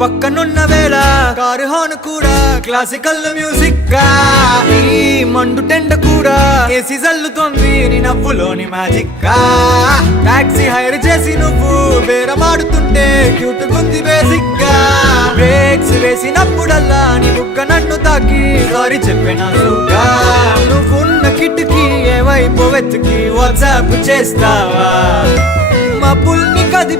పక్కనున్న వేళ car horn కూడా క్లాసికల్ మ్యూజిక్ గా ఈ మండు టెండ కూడా ఏసీ జల్లుతోంది నీ నవ్వులోని మ్యాజిక్ గా టాక్సీ హైర్ చేసి నువ్వు బేరమాడుతుంటే క్యూట్ గుంది బేసిక్ గా బ్రేక్స్ వేసినప్పుడల్లా నీ బుగ్గ నన్ను తాకి సారీ చెప్పినానుగా నువ్వున్న కిటికీ ఏ వైపు వెతికి వాట్సాప్ చేస్తావా మా పుల్ని కదిపి